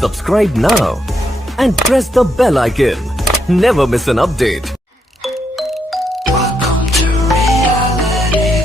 Subscribe now and press the bell icon. Never miss an update. Welcome to reality.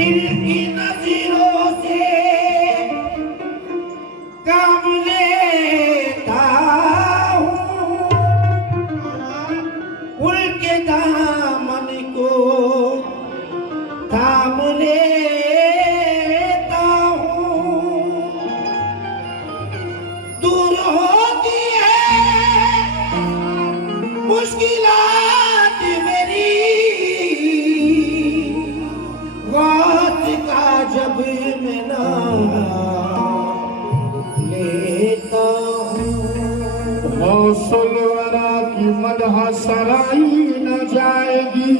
दिल की नज़रों से काम लेता हूँ, उनके दामन को थाम लेता हूँ। दूर होती है मुश्किलात मेरी, वक्त का जब मैं नाम लेता हूँ। गौसुल वरा की मदह सराई न जाएगी,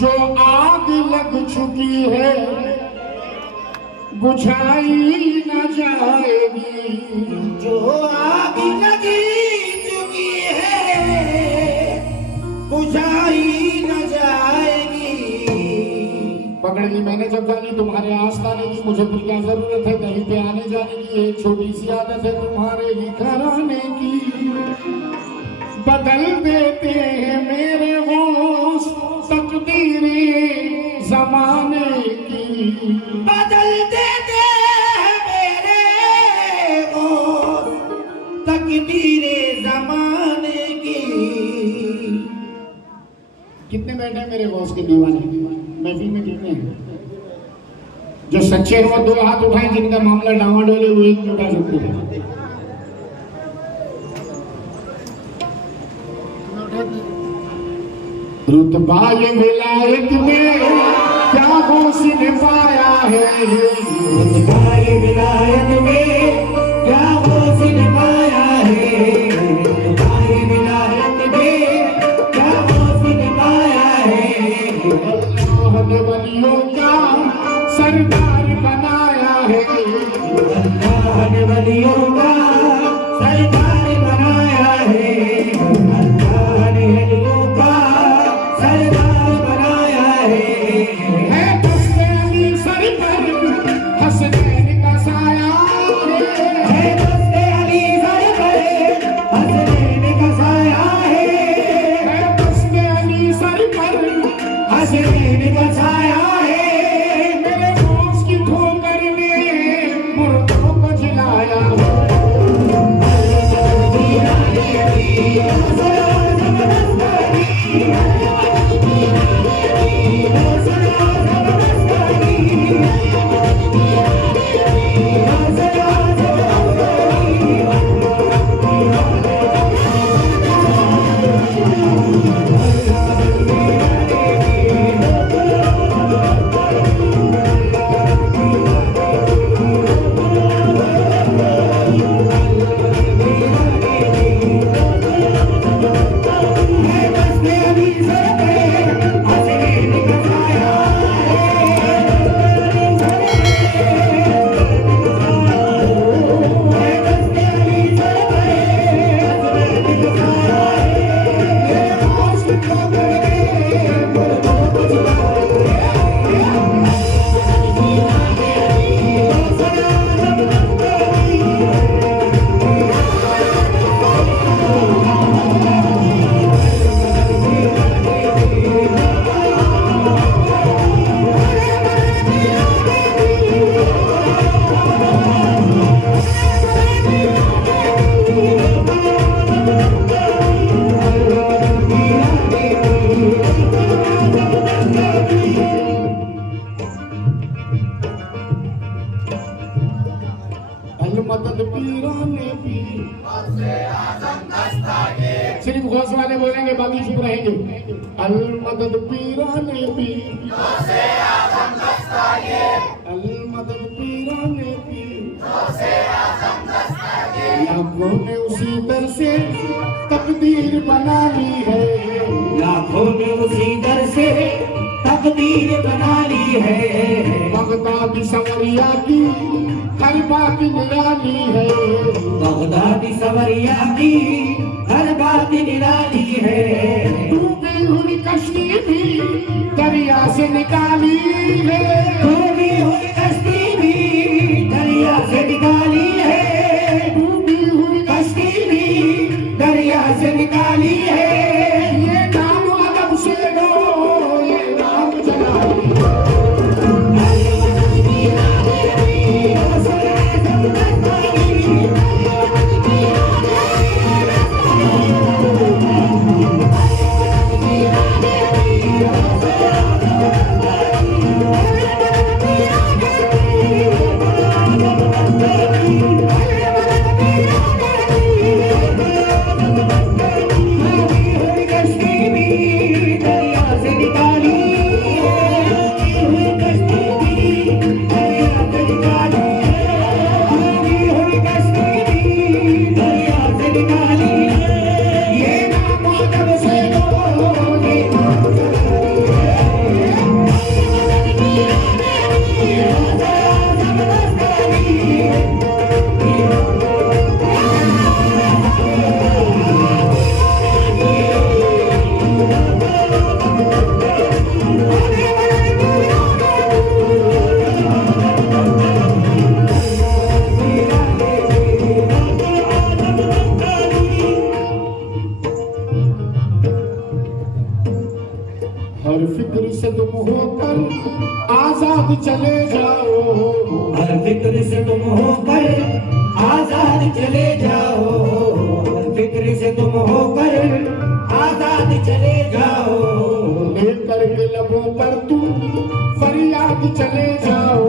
जो आग लग चुकी है बुझाई न जाएगी, जो आग लगी चुकी है बुझाई न जाएगी। पकड़ ली मैंने जब जानी तुम्हारे आस्थाने की, मुझे फिर क्या जरूरत है कहीं पे आने जाने की। एक छोटी सी आदत है तुम्हारे ही घर आने की। बदल देते हैं मेरे होश तकदीरे जमाने की, बदल देते हैं मेरे होश तकदीरे जमाने की। कितने बैठे हैं मेरे बॉस के दीवाने महफिल में? कितने हैं जो सच्चे हो? दो हाथ उठाएं जिनका मामला डावाडोल है, वो एक उठा सकते हैं। रुतबाए विलायत में क्या हुस्न पाया है, रुतबाए विलायत में क्या हुस्न पाया है, रुतबाए विलायत में क्या हुस्न पाया है। अल्लाह ने वलियों का सरदार बनाया है, अल्लाह ने वलियों का सरदार बनाया है, अल्लाह ने वलियों का सरदार बनाया है। हसनैन सर पर हसनैन का अलमदद पीराने पीर। सिर्फ गौस वाले बोलेंगे, बाकी चुप रहेंगे। अलमदद पीराने पीर, अलमदद पीराने पीर। लाखों ने उसी दर से तकदीर बना ली है, लाखों ने उसी दर से तकदीर बना ली है। बगदादी सवरिया की हर बात निराली है, बगदादी सवरिया की हर बात निराली है। डूबी हुई कश्ती भी दरिया से निकाली है, डूबी हुई कश्ती भी दरिया से निकाली है, डूबी हुई कश्ती भी दरिया से निकाली है। ये नाम अदब से लो, ये नाम जलाली। कश्ती भी दरिया से निकाली, कश्ती भी दरिया से निकाली, कश्ती भी दरिया से निकाली। ये नाम अदब से लो, ये नाम हर फिक्र से तुम होकर आजाद चले जाओ, हर फिक्र से तुम होकर आजाद चले जाओ, हर फिक्र से तुम होकर आजाद चले जाओ। लेकर के लबों पर तुम फरियाद चले जाओ,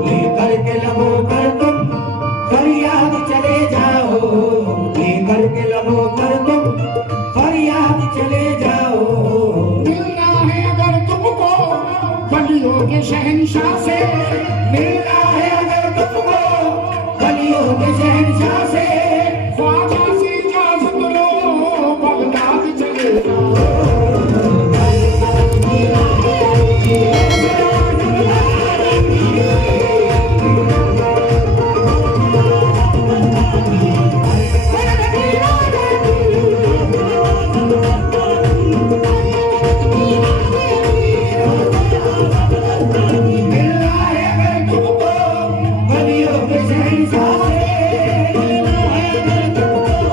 लेकर के लबों पर तुम फरियाद चले जाओ, लेकर के लबों पर तुम फरियाद चले जाओ। मिलना है अगर तुमको बलियों के शहंशाह से, मिलना है अगर तुमको बलियों के शहंशाह से, ख्वाजा से इजाजत लो, बगदाद चले जाओ। मिलना है अगर तुमको बलियों के शहंशाह से, मिलना है अगर तुमको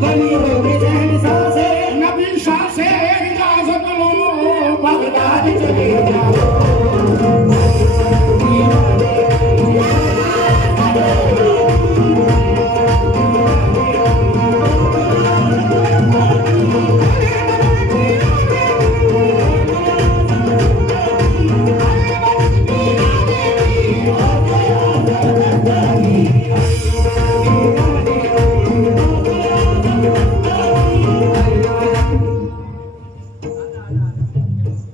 बलियों के शहंशाह से, नबी शाह से इजाजत लो, बगदाद चले जाओ।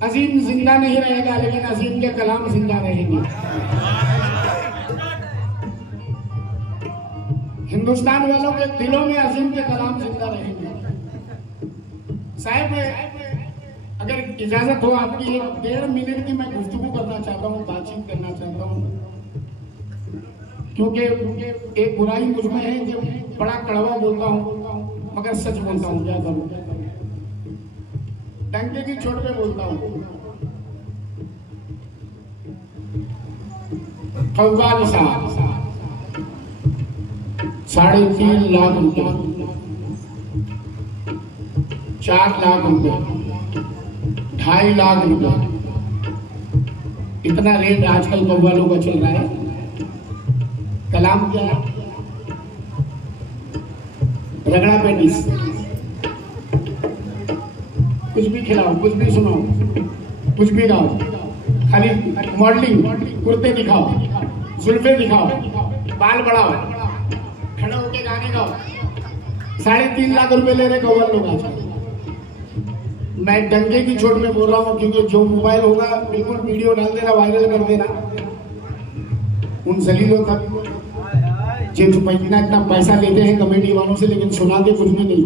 अजीम जिंदा नहीं रहेगा, लेकिन अजीम के कलाम जिंदा रहेंगे। हिंदुस्तान वालों के दिलों में अजीम के कलाम जिंदा रहेंगे। साहब, अगर इजाजत हो आपकी, 1.5 मिनट की मैं गुफ्तगू करना चाहता हूँ, बातचीत करना चाहता हूँ, क्योंकि एक बुराई मुझ में है जो बड़ा कड़वा बोलता हूँ, मगर सच बोलता हूँ। क्या करूँ, डंके की चोट पे बोलता हूँ। कव्वाल साहब 3.5 लाख रुपए, 4 लाख रुपए, 2.5 लाख रुपए, इतना रेट आजकल कव्वालों का चल रहा है। कलाम क्या है? रगड़ा पेटिस, कुछ भी खिलाओ, कुछ भी सुनाओ, कुछ भी गाओ, खाली मॉडलिंग, कुर्ते दिखाओ, जुल्फे दिखाओ, बाल बढ़ाओ, खड़े होके गाने गाओ। 3.5 लाख रुपए ले रहे कवर लोग आजकल। मैं डंके की चोट में बोल रहा हूँ, क्योंकि जो मोबाइल होगा बिल्कुल वीडियो डाल देना, वायरल कर देना। उन जलीलों तक जो इतना पैसा लेते हैं कमेटी वालों से, लेकिन सुनाते कुछ भी नहीं,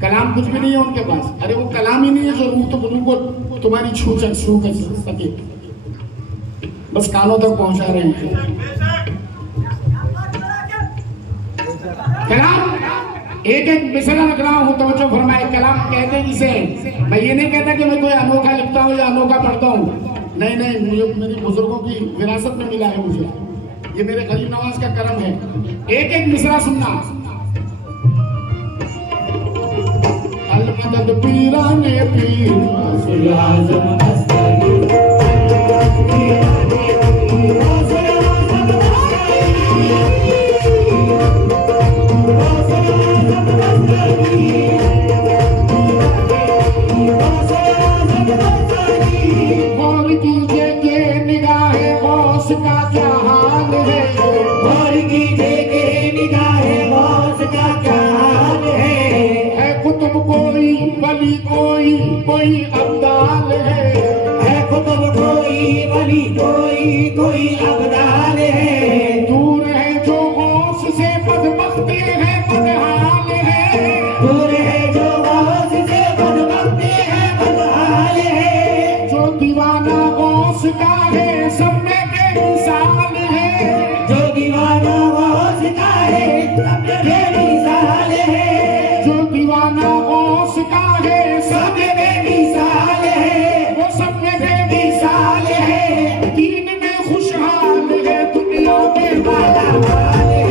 कलाम कुछ भी नहीं है उनके पास। अरे वो कलाम ही नहीं है जो रूह को तुम्हारी छू सके, बस कानों तक पहुंचा रहे हैं। कलाम एक एक मिसरा रख रहा हूं, तवज्जो फरमाए। कलाम कहते हैं किसे? मैं ये नहीं कहता कि मैं कोई अनोखा लिखता हूं या अनोखा पढ़ता हूं, नहीं नहीं, मेरी बुजुर्गों की विरासत में मिला है मुझे, ये मेरे गरीब नवाज का करम है। एक एक मिसरा सुनना। अलमदद पीराने पीर और कीजिए निगाहे गौस का क्या हाल है, और कीजिए निगाहे गौस का क्या हाल है कुतुब कोई वली कोई अब्दाल है कुतुब कोई वली कोई अब्दाल है। दूर है जो गौस से बदबख्ती है बदहाल है, दूर है जो गौस से बदबख्ती है बदहाल है। जो दीवाना गौस का है सब में बेमिसाल है, जो दीवाना गौस का है सब में बेमिसाल है। जो दीवाना गौस का है सब में बेमिसाल है, वो सब में बेमिसाल है। दीन में खुशहाल है, दुनिया में वाला माल है।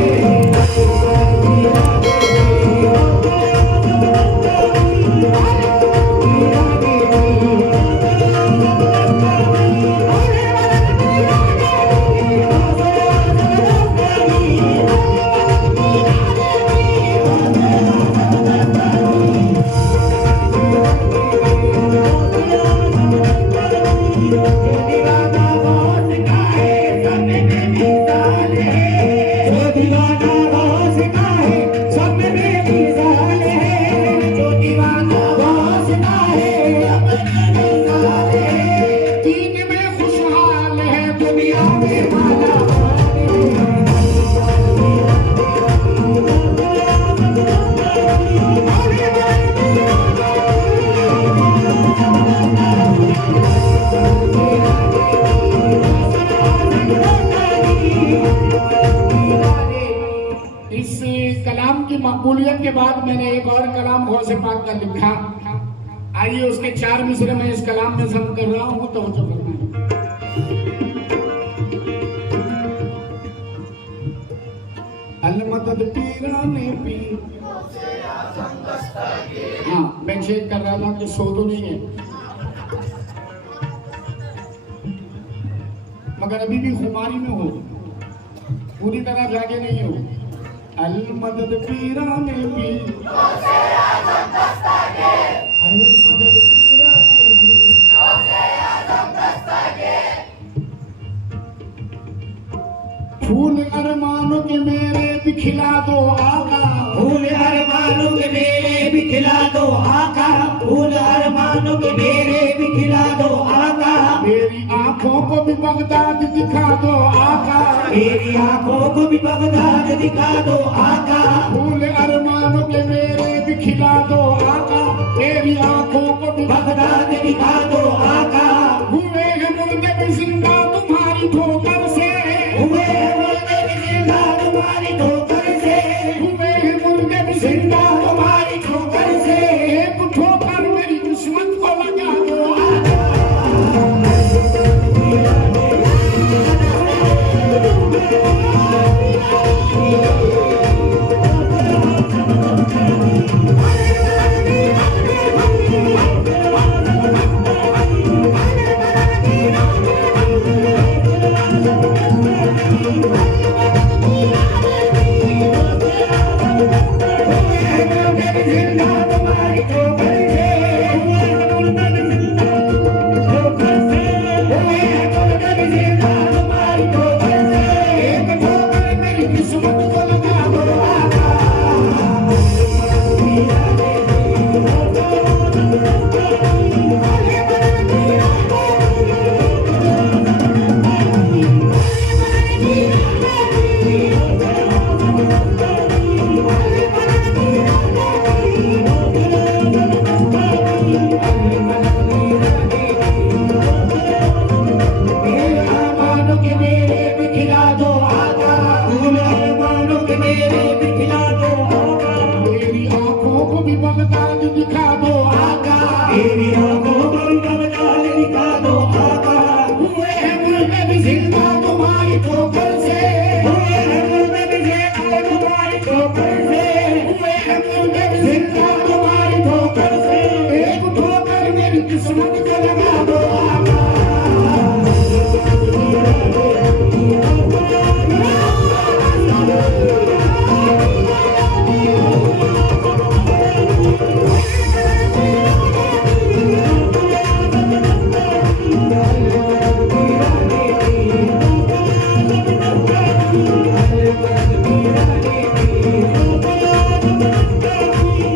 दीवाना गौस का है सब में बेमिसाल है, जो दीवाना गौस का है सब में बेमिसाल है। जो दीवाना गौस का है सब में बेमिसाल है। दीन में खुशहाल है, दुनिया में वाला इस कलाम की मकबूलियत के बाद मैंने एक और कलाम गौसे पाक का लिखा। आइए उसके 4 मिसरे में इस कलाम में जम कर रहा हूँ, तवज्जो फरमाइए। अलमदद पीराने पीर। हाँ, मैं चेक कर रहा था कि सो तो नहीं है, मगर अभी भी खुमारी में हो, पूरी तरह जागे नहीं हो। अलमदद पीराने पीर, अलमदद पीराने पीर, फूल अरमानों के मेरे भी खिला दो आका, फूल अरमानों के मेरे भी खिला दो आका, फूल अरमानों के मेरे भी खिला दो आका। मेरी आंखों को भी बगदाद दिखा दो आका, मेरी आंखों को भी बगदाद दिखा दो आका। फूल अरमानों के मेरे भी खिला दो आका, मेरी आंखों को भी बगदाद दिखा दो आका। हुए हैं मुर्दे भी जिंदा तुम्हारी ठोकर से, हुए हैं मुर्दे भी जिंदा तुम्हारी ठोकर से, हुए हैं मुर्दे भी जिंदा तुम्हारी ठोकर से। एक ठोकर मेरी दुश्मन को लगा दो आका।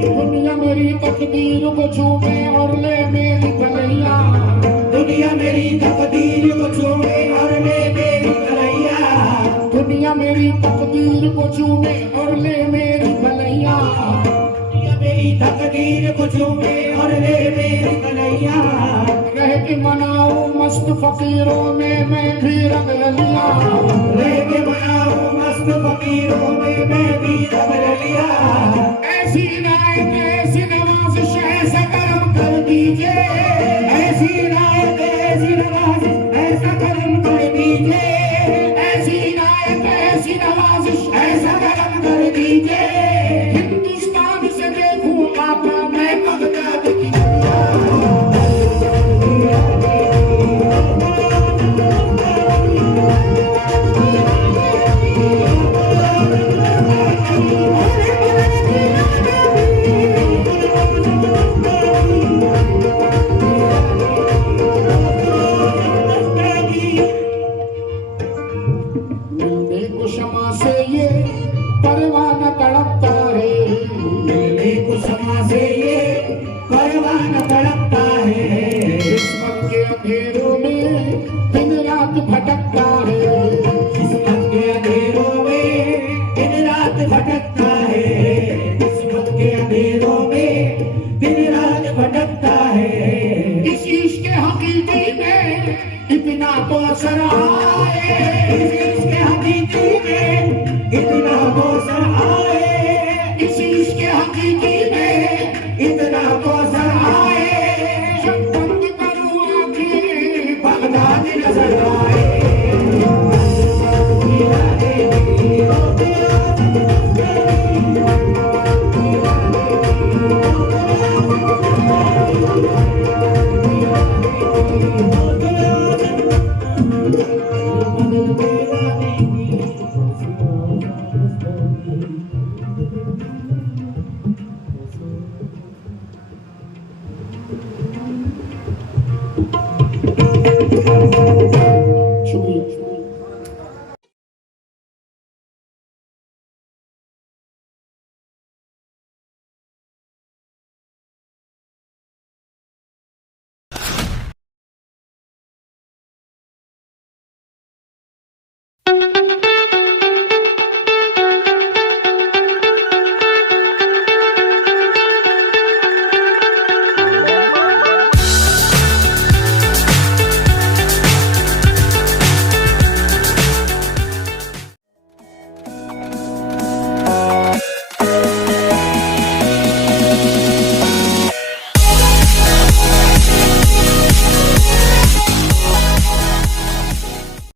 दुनिया मेरी तकदीर को चूमे और ले मेरी भलैया, दुनिया मेरी तकदीर को चूमे और ले मेरी भलैया, दुनिया मेरी तकदीर को चूमे और ले मेरी भलैया, दुनिया मेरी तकदीर को चूमे और ले मेरी भलैया, रह के मनाऊं मस्त फकीरों में मैं भी रंग लिया, रह के बनाऊं मस्त फकीरों में मैं भी रंग लिया। ऐसी नायत ऐसी नवाजिश ऐसा करम कर दीजिए, ऐसी नायत ऐसी नवाजिश ऐसा करम कर दीजिए, ऐसी नायत ऐसी नवाजिश ऐसा करम कर दीजिए। हिंदुस्तान से देखूं आका मैं बगदाद की मिलने को क्षमा से ये परवाना तड़पता है, मिलने को समा से ये परवाना तड़पता है, किस्मत के अंधेरों में दिन रात भटकता है, किस्मत के अंधेरों में दिन रात भटकता है, किस्मत के अंधेरों में दिन रात भटकता है। इस इश्क हकीकी में इतना तो असर आए, इस इश्क हकीकी में इतना तो असर आए, इस इश्क हकीकी में इतना तो असर आए, जब बंद करूं आंखें बगदाद नजर आए। शुक्रिया।